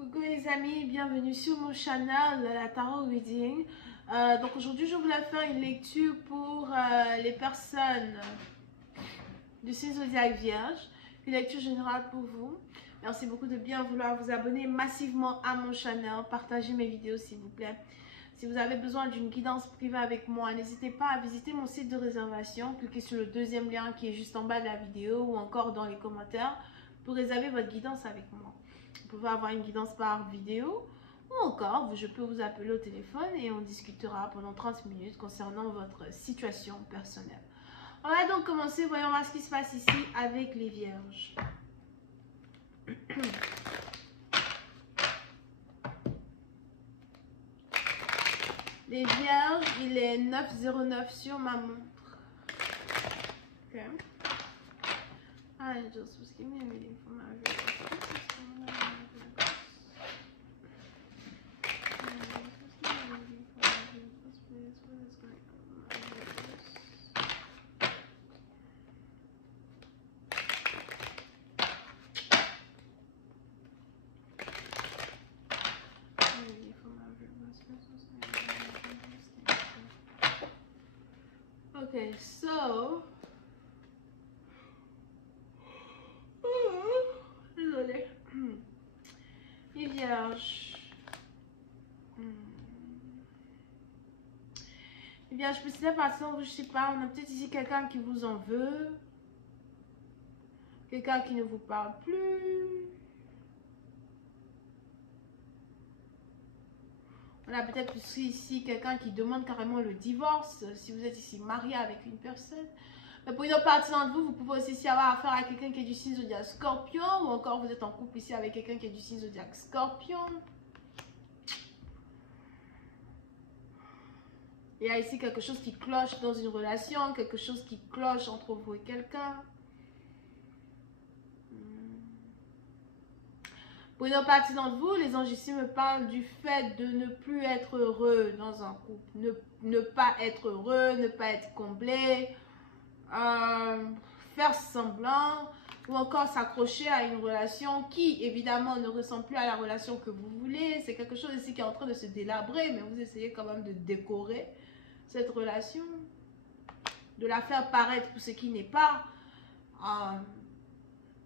Coucou les amis, bienvenue sur mon channel la Tarot Reading. Donc aujourd'hui je voulais faire une lecture pour les personnes du signe zodiaque vierge, une lecture générale pour vous. Merci beaucoup de bien vouloir vous abonner massivement à mon channel, partagez mes vidéos s'il vous plaît. Si vous avez besoin d'une guidance privée avec moi, n'hésitez pas à visiter mon site de réservation, cliquez sur le deuxième lien qui est juste en bas de la vidéo ou encore dans les commentaires pour réserver votre guidance avec moi. Vous pouvez avoir une guidance par vidéo ou encore je peux vous appeler au téléphone et on discutera pendant 30 minutes concernant votre situation personnelle. On va donc commencer, voyons voir ce qui se passe ici avec les vierges. Les vierges, il est 9:09 sur ma montre. Ok. Angels, just give me a reading for my Okay, so désolée. Les vierges. Les vierges, je sais pas, je sais pas, on a peut-être ici quelqu'un qui vous en veut. Quelqu'un qui ne vous parle plus. On a peut-être aussi ici quelqu'un qui demande carrément le divorce, si vous êtes ici marié avec une personne. Mais pour une autre partie d'entre vous, vous pouvez aussi ici avoir affaire à quelqu'un qui est du signe zodiaque Scorpion, ou encore vous êtes en couple ici avec quelqu'un qui est du signe zodiaque Scorpion. Il y a ici quelque chose qui cloche dans une relation, quelque chose qui cloche entre vous et quelqu'un. Pour une autre partie d'entre vous, les anges ici me parlent du fait de ne plus être heureux dans un couple. Ne pas être heureux, ne pas être comblé, faire semblant, ou encore s'accrocher à une relation qui, évidemment, ne ressemble plus à la relation que vous voulez. C'est quelque chose ici qui est en train de se délabrer, mais vous essayez quand même de décorer cette relation, de la faire paraître pour ce qui n'est pas,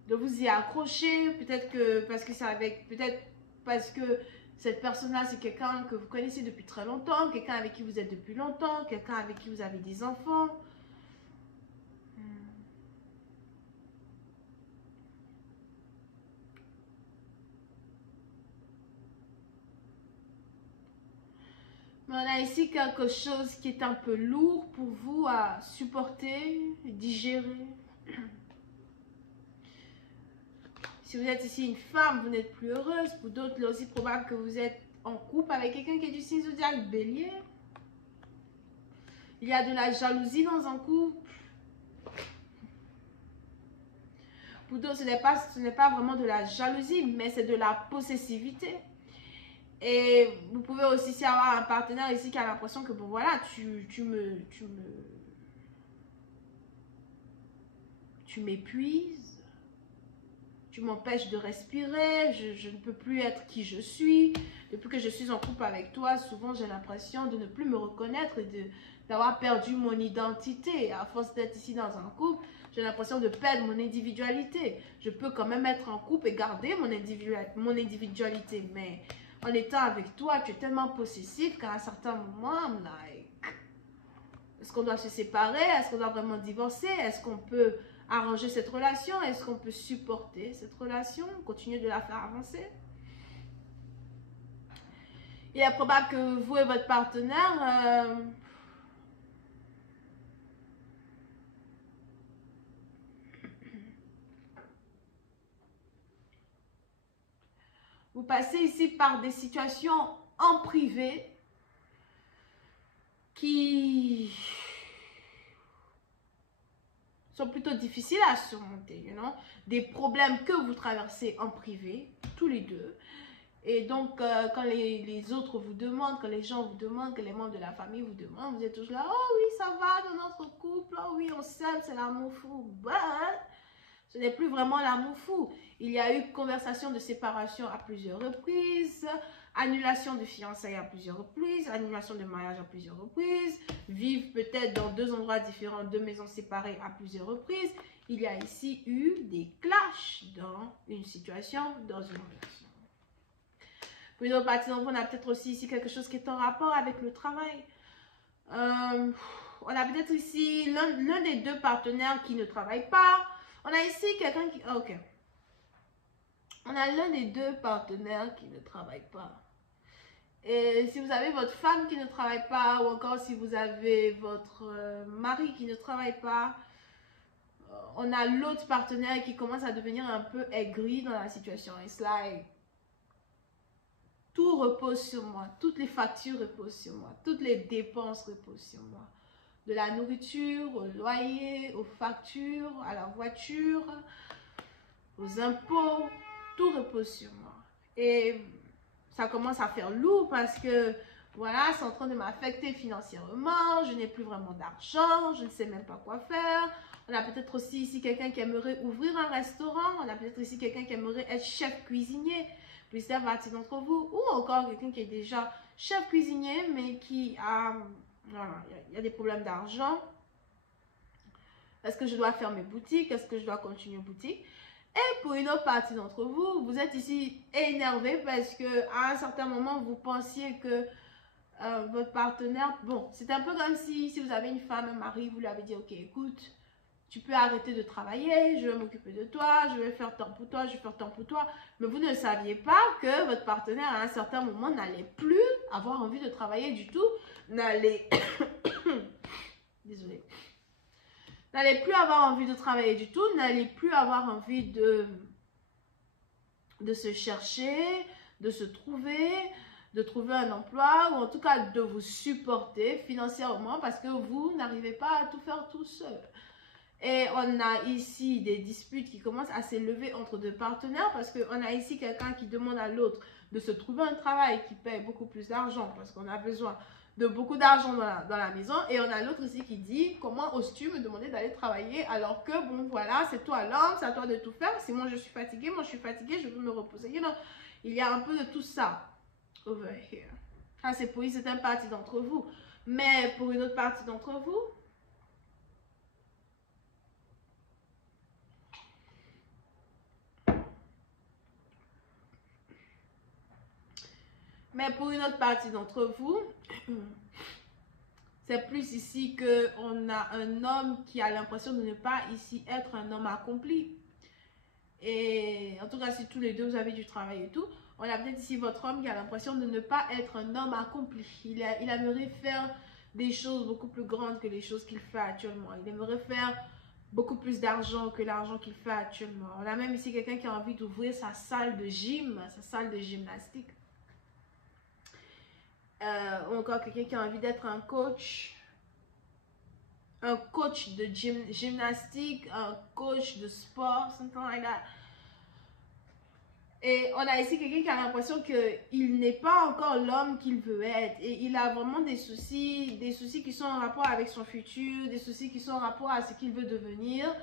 de vous y accrocher, peut-être que parce que c'est avec, peut-être parce que cette personne-là, c'est quelqu'un que vous connaissez depuis très longtemps, quelqu'un avec qui vous êtes depuis longtemps, quelqu'un avec qui vous avez des enfants. Mais on a ici quelque chose qui est un peu lourd pour vous à supporter, digérer. Si vous êtes ici une femme, vous n'êtes plus heureuse. Pour d'autres, il est aussi probable que vous êtes en couple avec quelqu'un qui est du signe zodiaque Bélier. Il y a de la jalousie dans un couple. Pour d'autres, ce n'est pas vraiment de la jalousie, mais c'est de la possessivité. Et vous pouvez aussi avoir un partenaire ici qui a l'impression que, bon voilà, tu m'épuises, tu m'empêches de respirer, je ne peux plus être qui je suis. Depuis que je suis en couple avec toi, souvent j'ai l'impression de ne plus me reconnaître et d'avoir perdu mon identité. À force d'être ici dans un couple, j'ai l'impression de perdre mon individualité. Je peux quand même être en couple et garder mon individualité, mais en étant avec toi, tu es tellement possessif qu'à un certain moment, I'm like, est-ce qu'on doit se séparer? Est-ce qu'on doit vraiment divorcer? Est-ce qu'on peut arranger cette relation? Est-ce qu'on peut supporter cette relation? Continuer de la faire avancer? Il est probable que vous et votre partenaire vous passez ici par des situations en privé qui sont plutôt difficiles à surmonter, you know? Des problèmes que vous traversez en privé, tous les deux. Et donc, quand les autres vous demandent, quand les gens vous demandent, que les membres de la famille vous demandent, vous êtes toujours là, oh oui, ça va dans notre couple, oh oui, on s'aime, c'est l'amour fou. But, Ce n'est plus vraiment l'amour fou. Il y a eu conversation de séparation à plusieurs reprises, annulation de fiançailles à plusieurs reprises, annulation de mariage à plusieurs reprises, vivre peut-être dans deux endroits différents, deux maisons séparées à plusieurs reprises. Il y a ici eu des clashs dans une situation, dans une relation. Pour une autre partie d'entre vous, on a peut-être aussi ici quelque chose qui est en rapport avec le travail. On a peut-être ici l'un des deux partenaires qui ne travaille pas. On a ici quelqu'un qui... Ok. On a l'un des deux partenaires qui ne travaille pas. Et si vous avez votre femme qui ne travaille pas, ou encore si vous avez votre mari qui ne travaille pas, on a l'autre partenaire qui commence à devenir un peu aigri dans la situation. It's like, tout repose sur moi, toutes les factures reposent sur moi, toutes les dépenses reposent sur moi. De la nourriture, au loyer, aux factures, à la voiture, aux impôts, tout repose sur moi. Et ça commence à faire lourd parce que, voilà, c'est en train de m'affecter financièrement, je n'ai plus vraiment d'argent, je ne sais même pas quoi faire. On a peut-être aussi ici quelqu'un qui aimerait ouvrir un restaurant, on a peut-être ici quelqu'un qui aimerait être chef cuisinier, plusieurs partie d'entre vous, ou encore quelqu'un qui est déjà chef cuisinier, mais qui a, voilà, il y a des problèmes d'argent. Est-ce que je dois fermer boutique? Est-ce que je dois continuer boutique? Et pour une autre partie d'entre vous, vous êtes ici énervé parce que à un certain moment, vous pensiez que votre partenaire, bon, c'est un peu comme si vous avez une femme, un mari, vous lui avez dit, ok, écoute, tu peux arrêter de travailler, je vais m'occuper de toi, je vais faire temps pour toi, je vais faire temps pour toi. Mais vous ne saviez pas que votre partenaire, à un certain moment, n'allait plus avoir envie de travailler du tout, n'allait... Désolée. N'allait plus avoir envie de travailler du tout, n'allait plus avoir envie de se chercher, de se trouver, de trouver un emploi, ou en tout cas de vous supporter financièrement parce que vous n'arrivez pas à tout faire tout seul. Et on a ici des disputes qui commencent à s'élever entre deux partenaires parce qu'on a ici quelqu'un qui demande à l'autre de se trouver un travail qui paye beaucoup plus d'argent parce qu'on a besoin de beaucoup d'argent dans la maison. Et on a l'autre ici qui dit, comment oses-tu me demander d'aller travailler alors que, bon, voilà, c'est toi l'homme, c'est à toi de tout faire. Si moi je suis fatiguée, je veux me reposer. You know, il y a un peu de tout ça over here. Ça, c'est pour une certaine partie d'entre vous. Mais pour une autre partie d'entre vous, c'est plus ici qu'on a un homme qui a l'impression de ne pas ici être un homme accompli. Et en tout cas, si tous les deux vous avez du travail et tout, on a peut-être ici votre homme qui a l'impression de ne pas être un homme accompli. Il aimerait faire des choses beaucoup plus grandes que les choses qu'il fait actuellement. Il aimerait faire beaucoup plus d'argent que l'argent qu'il fait actuellement. On a même ici quelqu'un qui a envie d'ouvrir sa salle de gym, sa salle de gymnastique. Ou encore quelqu'un qui a envie d'être un coach de gymnastique, un coach de sport, something like that. Et on a ici quelqu'un qui a l'impression qu'il n'est pas encore l'homme qu'il veut être. Et il a vraiment des soucis qui sont en rapport avec son futur, des soucis qui sont en rapport à ce qu'il veut devenir.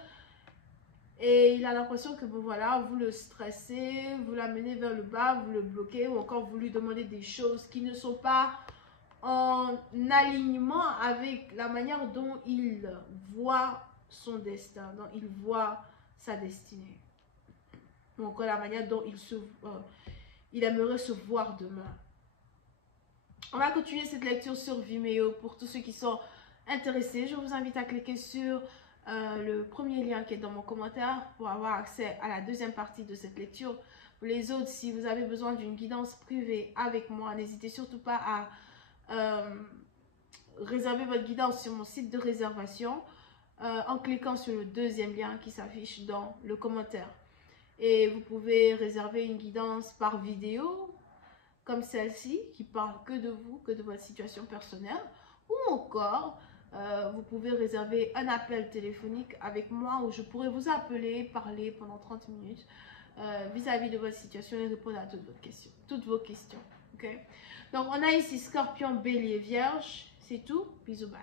Et il a l'impression que, bon voilà, vous le stressez, vous l'amenez vers le bas, vous le bloquez, ou encore vous lui demandez des choses qui ne sont pas en alignement avec la manière dont il voit son destin, dont il voit sa destinée. Ou encore la manière dont il aimerait se voir demain. On va continuer cette lecture sur Vimeo. Pour tous ceux qui sont intéressés, je vous invite à cliquer sur le premier lien qui est dans mon commentaire pour avoir accès à la deuxième partie de cette lecture. Pour les autres, si vous avez besoin d'une guidance privée avec moi, n'hésitez surtout pas à réserver votre guidance sur mon site de réservation en cliquant sur le deuxième lien qui s'affiche dans le commentaire. Et vous pouvez réserver une guidance par vidéo comme celle-ci qui parle que de vous, que de votre situation personnelle, ou encore vous pouvez réserver un appel téléphonique avec moi où je pourrais vous appeler, parler pendant 30 minutes vis-à-vis de votre situation et répondre à toutes vos questions. Okay? Donc on a ici Scorpion, Bélier, Vierge, c'est tout. Bisous, bye.